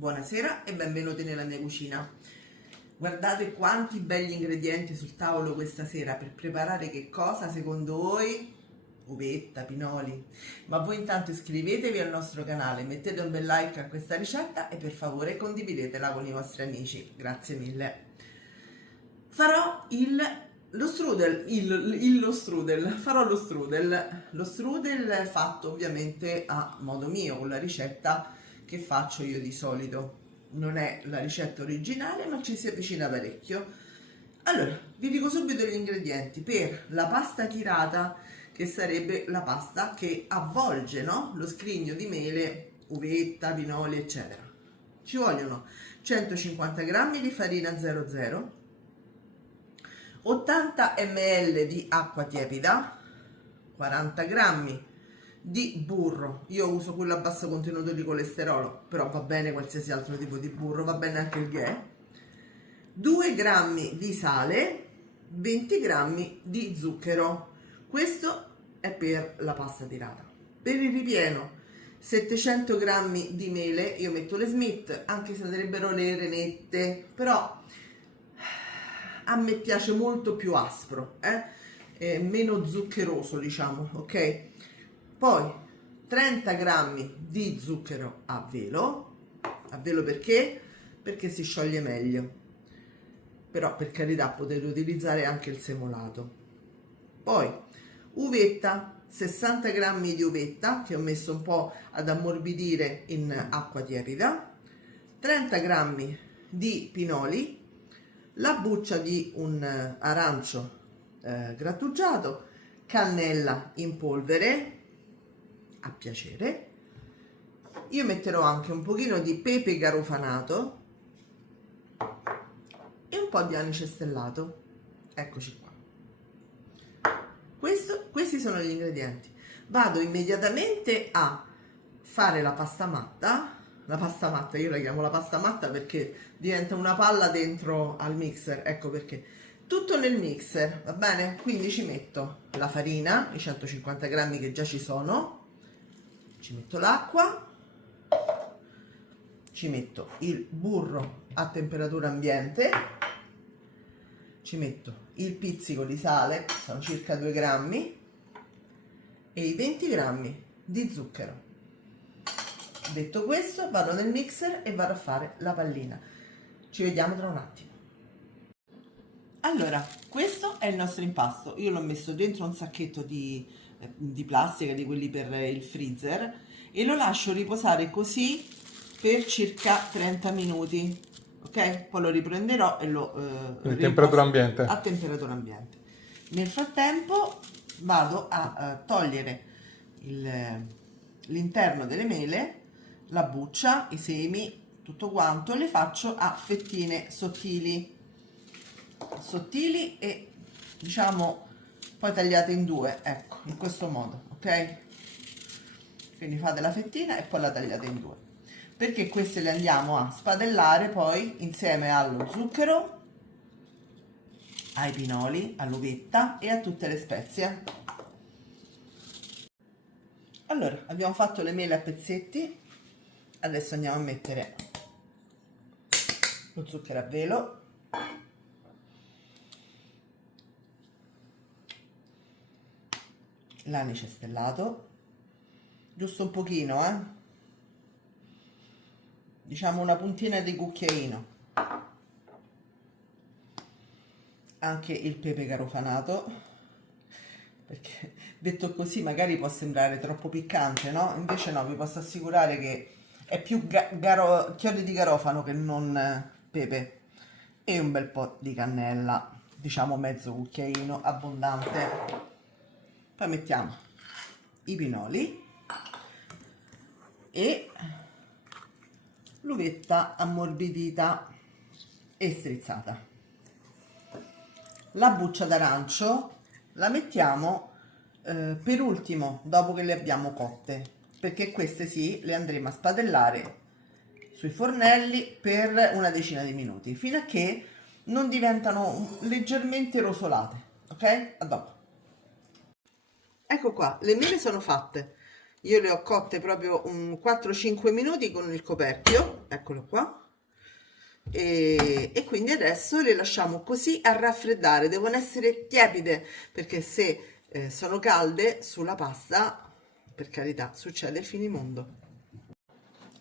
Buonasera e benvenuti nella mia cucina. Guardate quanti belli ingredienti sul tavolo questa sera per preparare che cosa secondo voi? Uvetta, pinoli. Ma voi intanto iscrivetevi al nostro canale, mettete un bel like a questa ricetta e per favore condividetela con i vostri amici. Grazie mille. Farò lo strudel fatto ovviamente a modo mio, con la ricetta che faccio io di solito. Non è la ricetta originale, ma ci si avvicina parecchio. Allora, vi dico subito gli ingredienti per la pasta tirata, che sarebbe la pasta che avvolge, no? Lo scrigno di mele, uvetta, pinoli, eccetera. Ci vogliono 150 g di farina 00, 80 ml di acqua tiepida, 40 g di burro. Io uso quello a basso contenuto di colesterolo, però va bene qualsiasi altro tipo di burro, va bene anche il ghee, 2 g di sale, 20 g di zucchero. Questo è per la pasta tirata. Per il ripieno 700 g di mele, io metto le Smith, anche se sarebbero le renette, però a me piace molto più aspro, meno zuccheroso, diciamo, ok? Poi 30 g di zucchero a velo perché? Perché si scioglie meglio, però per carità potete utilizzare anche il semolato. Poi uvetta, 60 g di uvetta che ho messo un po' ad ammorbidire in acqua tiepida, 30 g di pinoli, la buccia di un arancio grattugiato, cannella in polvere a piacere. Io metterò anche un pochino di pepe garofanato e un po' di anice stellato. Eccoci qua. Questi sono gli ingredienti. Vado immediatamente a fare la pasta matta. La pasta matta, io la chiamo la pasta matta perché diventa una palla dentro al mixer, ecco perché. Tutto nel mixer, va bene? Quindi ci metto la farina, i 150 g che già ci sono, ci metto l'acqua, ci metto il burro a temperatura ambiente, ci metto il pizzico di sale, sono circa 2 grammi, e i 20 g di zucchero. Detto questo, vado nel mixer e vado a fare la pallina. Ci vediamo tra un attimo. Allora, questo è il nostro impasto. Io l'ho messo dentro un sacchetto di plastica, di quelli per il freezer, e lo lascio riposare così per circa 30 minuti. Ok? Poi lo riprenderò e lo a temperatura ambiente. A temperatura ambiente. Nel frattempo vado a togliere l'interno delle mele, la buccia, i semi, tutto quanto, le faccio a fettine sottili e diciamo poi tagliate in due, ecco, in questo modo, ok? Quindi fate la fettina e poi la tagliate in due, perché queste le andiamo a spadellare poi insieme allo zucchero, ai pinoli, all'uvetta e a tutte le spezie. Allora, abbiamo fatto le mele a pezzetti, adesso andiamo a mettere lo zucchero a velo, l'anice stellato, giusto un pochino, diciamo una puntina di cucchiaino, anche il pepe garofanato, perché detto così magari può sembrare troppo piccante, no? Invece no, vi posso assicurare che è più chiodi di garofano che non pepe, e un bel po' di cannella, diciamo mezzo cucchiaino abbondante. Poi mettiamo i pinoli e l'uvetta ammorbidita e strizzata. La buccia d'arancio la mettiamo per ultimo, dopo che le abbiamo cotte, perché queste sì, le andremo a spadellare sui fornelli per una decina di minuti, fino a che non diventano leggermente rosolate, ok? A dopo. Ecco qua, le mele sono fatte, Io le ho cotte proprio 4-5 minuti con il coperchio, eccolo qua. E quindi adesso le lasciamo così a raffreddare, devono essere tiepide perché se sono calde sulla pasta, per carità, succede il finimondo.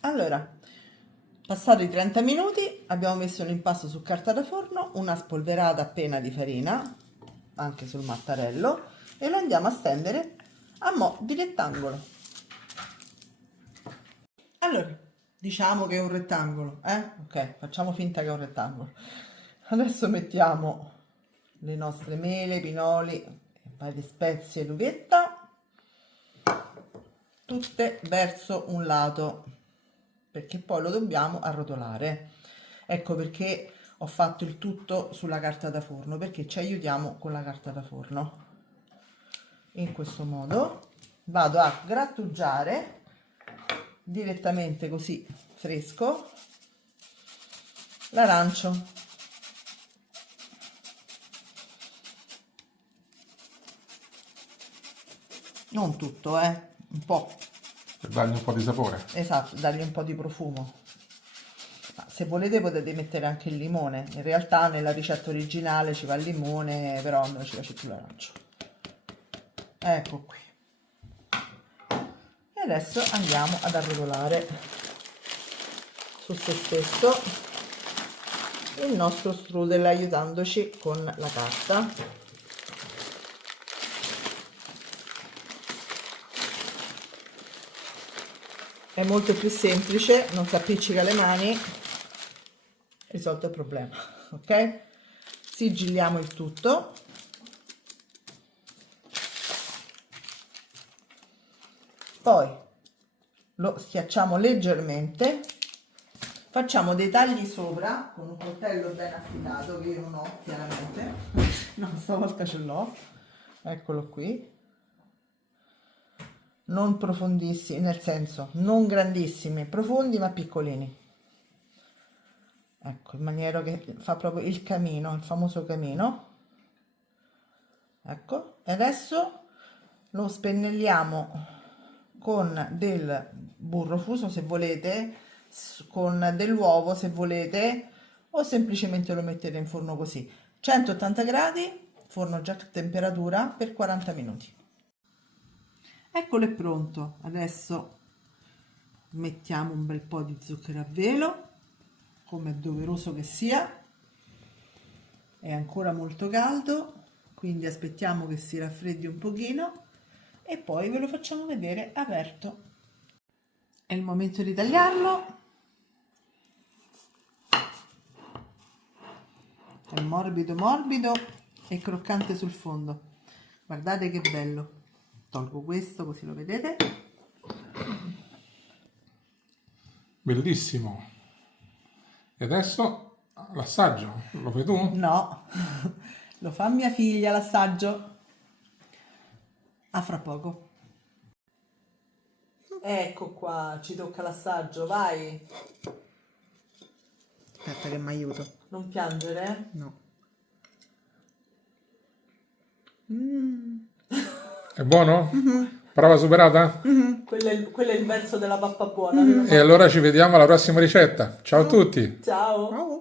Allora, passati 30 minuti abbiamo messo l'impasto su carta da forno, una spolverata appena di farina, anche sul mattarello, e lo andiamo a stendere a mo' di rettangolo. Allora, diciamo che è un rettangolo, ok, facciamo finta che è un rettangolo. Adesso mettiamo le nostre mele, pinoli, varie spezie e uvetta, tutte verso un lato, perché poi lo dobbiamo arrotolare. Ecco perché ho fatto il tutto sulla carta da forno, perché ci aiutiamo con la carta da forno. In questo modo vado a grattugiare direttamente così fresco l'arancio. Non tutto, un po'. Per dargli un po' di sapore. Esatto, dargli un po' di profumo. Ma se volete potete mettere anche il limone. In realtà nella ricetta originale ci va il limone, però a noi ci piace più l'arancio. Ecco qui. E adesso andiamo ad arrotolare su se stesso il nostro strudel aiutandoci con la carta. È molto più semplice, non si appiccica le mani, risolto il problema, ok? Sigilliamo il tutto. Poi lo schiacciamo leggermente, facciamo dei tagli sopra con un coltello ben affilato che io non ho chiaramente, no, stavolta ce l'ho, eccolo qui. Non profondissimi, nel senso non grandissimi, profondi ma piccolini, ecco, in maniera che fa proprio il camino, il famoso camino. Ecco, e adesso lo spennelliamo con del burro fuso se volete, con dell'uovo se volete, o semplicemente lo mettete in forno così, 180 gradi, forno già a temperatura, per 40 minuti. Eccolo, è pronto. Adesso mettiamo un bel po' di zucchero a velo, come è doveroso che sia. È ancora molto caldo, quindi aspettiamo che si raffreddi un pochino e poi ve lo facciamo vedere aperto. È il momento di tagliarlo. È morbido morbido e croccante sul fondo. Guardate che bello. Tolgo questo così lo vedete. Bellissimo. E adesso l'assaggio, lo fai tu? No, lo fa mia figlia l'assaggio. A fra poco. Ecco qua, ci tocca l'assaggio, vai. Aspetta che mi aiuto. Non piangere, No. È buono? Prova superata? Quello è il verso della pappa buona. E allora ci vediamo alla prossima ricetta. Ciao a tutti! Ciao.